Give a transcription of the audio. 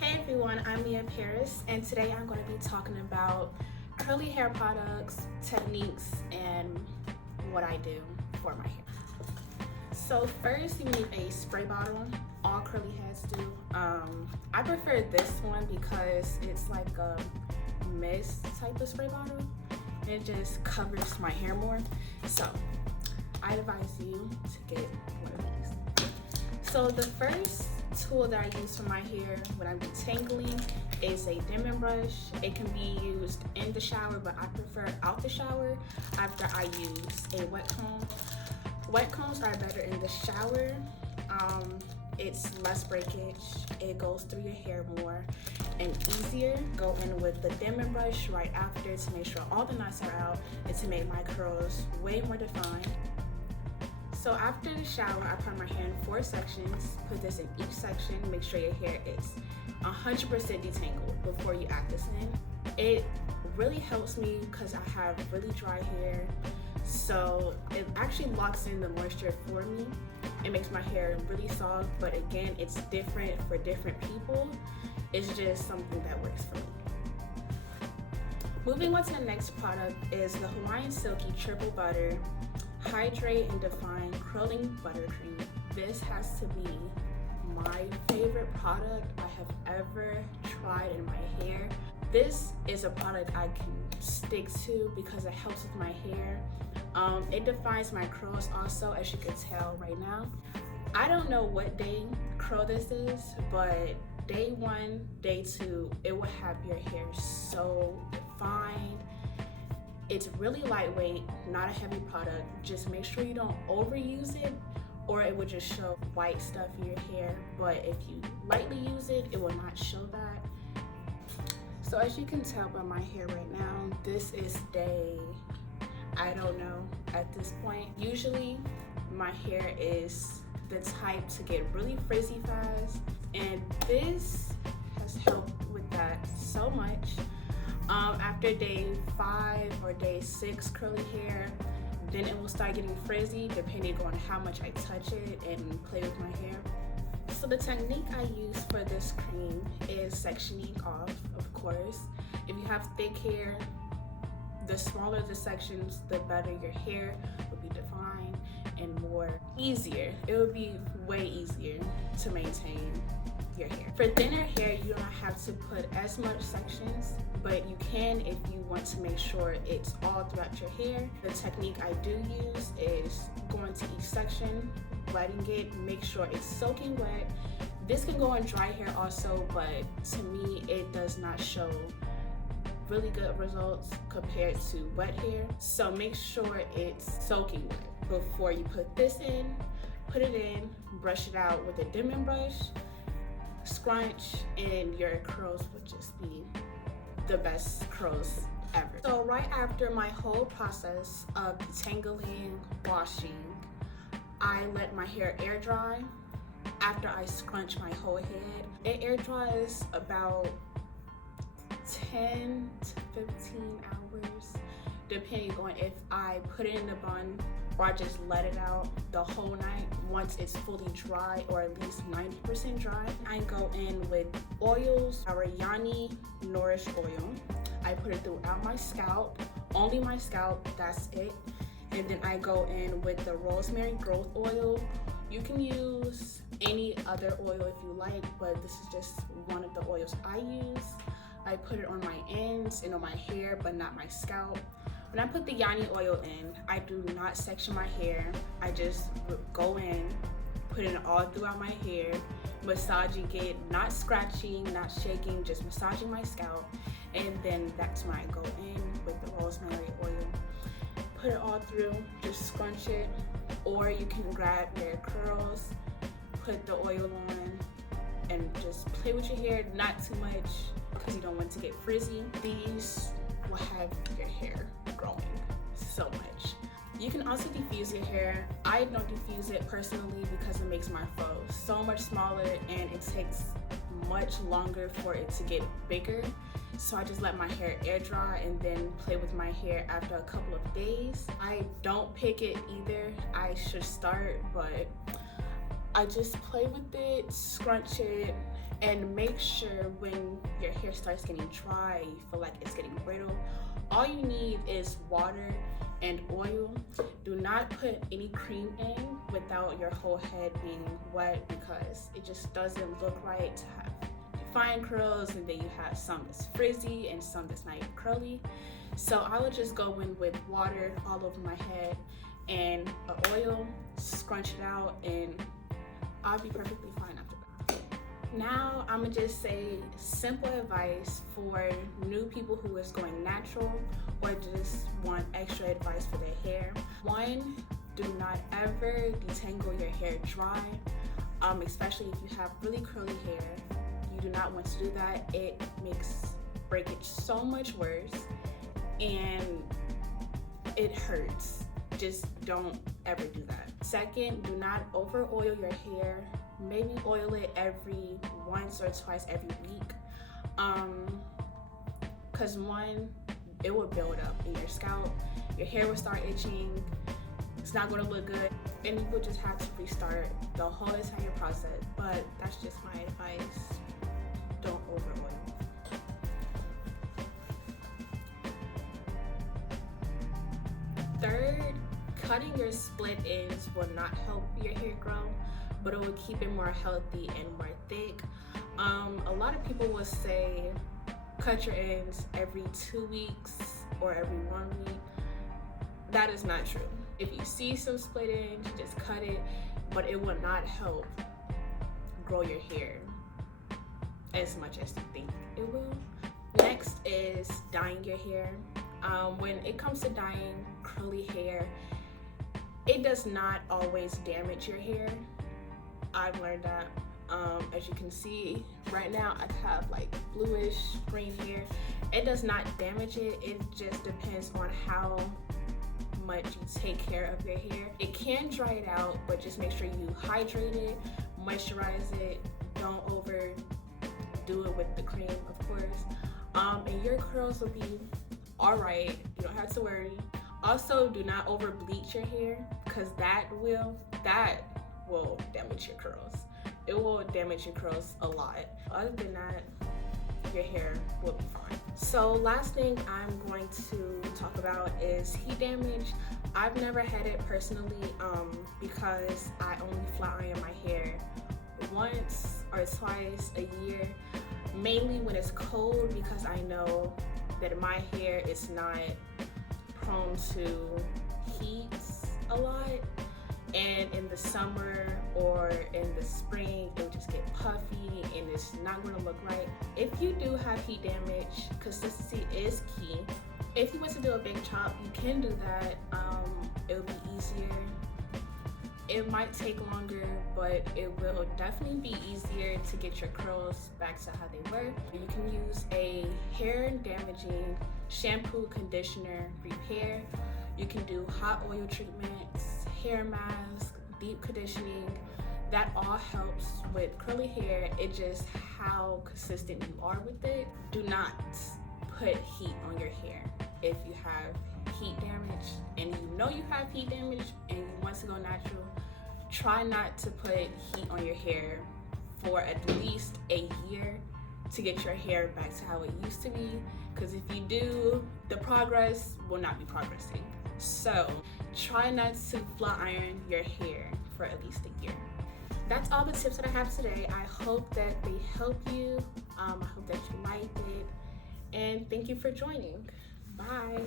Hey everyone, I'm YANYSPHERE, and today I'm going to be talking about curly hair products, techniques, and what I do for my hair. So first you need a spray bottle. All curly heads do. I prefer this one because it's like a mist type of spray bottle. It just covers my hair more. So I advise you to get one of these. So the first tool that I use for my hair when I'm detangling is a dimming brush. It can be used in the shower, but I prefer out the shower after I use a wet comb. Wet combs are better in the shower. It's less breakage, it goes through your hair more and easier. Go in with the dimming brush right after to make sure all the knots are out and to make my curls way more defined. So after the shower, I put my hair in 4 sections. Put this in each section. Make sure your hair is 100% detangled before you add this in. It really helps me because I have really dry hair. So it actually locks in the moisture for me. It makes my hair really soft, but again, it's different for different people. It's just something that works for me. Moving on to the next product is the Hawaiian Silky Triple Butter Hydrate and Define Curling Buttercream. This has to be my favorite product I have ever tried in my hair. This is a product I can stick to because it helps with my hair. It defines my curls also, as you can tell right now. I don't know what day curl this is, but day 1, day 2, it will have your hair so defined. It's really lightweight, not a heavy product. Just make sure you don't overuse it or it will just show white stuff in your hair. But if you lightly use it, it will not show that. So as you can tell by my hair right now, this is day, I don't know at this point. Usually my hair is the type to get really frizzy fast, and this has helped with that so much. After day 5 or day 6 curly hair, then it will start getting frizzy depending on how much I touch it and play with my hair. So the technique I use for this cream is sectioning off, of course. If you have thick hair, the smaller the sections, the better your hair will be defined and more easier. It will be way easier to maintain your hair. For thinner hair, you don't have to put as much sections, but you can if you want to make sure it's all throughout your hair. The technique I do use is going to each section, wetting it, make sure it's soaking wet. This can go on dry hair also, but to me, it does not show really good results compared to wet hair. So make sure it's soaking wet before you put this in. Put it in, brush it out with a dimming brush, scrunch, and your curls would just be the best curls ever. So right after my whole process of detangling, washing, I let my hair air dry. After I scrunch my whole head, it air dries about 10 to 15 hours, depending on if I put it in the bun or I just let it out the whole night. Once it's fully dry, or at least 90% dry, I go in with oils, our YANY Nourish Oil. I put it throughout my scalp, only my scalp, that's it. And then I go in with the Rosemary Growth Oil. You can use any other oil if you like, but this is just one of the oils I use. I put it on my ends and on my hair, but not my scalp. When I put the YANY oil in, I do not section my hair. I just go in, put it all throughout my hair, massaging it, not scratching, not shaking, just massaging my scalp. And then that's when I go in with the rosemary oil. Put it all through, just scrunch it, or you can grab your curls, put the oil on, and just play with your hair, not too much, because you don't want to get frizzy. These will have your hair growing so much. You can also diffuse your hair. I don't diffuse it personally because it makes my fro so much smaller and it takes much longer for it to get bigger. So I just let my hair air dry and then play with my hair after a couple of days. I don't pick it either. I should start, but I just play with it, scrunch it, And make sure when your hair starts getting dry, you feel like it's getting brittle, all you need is water and oil. Do not put any cream in without your whole head being wet, because it just doesn't look right to have fine curls and then you have some that's frizzy and some that's not even curly. So I would just go in with water all over my head and oil, scrunch it out, and I'll be perfectly fine after that. Now I'm gonna just say simple advice for new people who is going natural or just want extra advice for their hair. One, do not ever detangle your hair dry, especially if you have really curly hair. You do not want to do that. It makes breakage so much worse and it hurts. Just don't ever do that. Second, do not over oil your hair. Maybe oil it every once or twice every week. Cause one, it will build up in your scalp. Your hair will start itching. It's not gonna look good. And you will just have to restart the whole entire process. But that's just my advice. Don't over oil. Third, cutting your split ends will not help your hair grow, but it will keep it more healthy and more thick. A lot of people will say cut your ends every 2 weeks or every 1 week. That is not true. If you see some split ends, just cut it, but it will not help grow your hair as much as you think it will. Next is dyeing your hair. When it comes to dyeing curly hair, it does not always damage your hair. I've learned that. As you can see right now, I have like bluish green hair. It does not damage it. It just depends on how much you take care of your hair. It can dry it out, but just make sure you hydrate it, moisturize it. Don't overdo it with the cream, of course. And your curls will be all right. You don't have to worry. Also, do not over bleach your hair, because that will damage your curls. It will damage your curls a lot. Other than that, your hair will be fine. So last thing I'm going to talk about is heat damage. I've never had it personally because I only flat iron my hair once or twice a year, mainly when it's cold, because I know that my hair is not prone to heat a lot. And in the summer or in the spring, it will just get puffy and it's not going to look right. If you do have heat damage, consistency is key. If you want to do a big chop, you can do that. It'll be easier. It might take longer, but it will definitely be easier to get your curls back to how they were. You can use a hair damaging shampoo, conditioner, repair. You can do hot oil treatments, hair mask, deep conditioning. That all helps with curly hair. It's just how consistent you are with it. Do not put heat on your hair if you have heat damage and you know you have heat damage and you want to go natural. Try not to put heat on your hair for at least a year to get your hair back to how it used to be, because if you do, the progress will not be progressing. So try not to flat iron your hair for at least a year. That's all the tips that I have today. I hope that they help you. I hope that you liked it. And thank you for joining. Bye.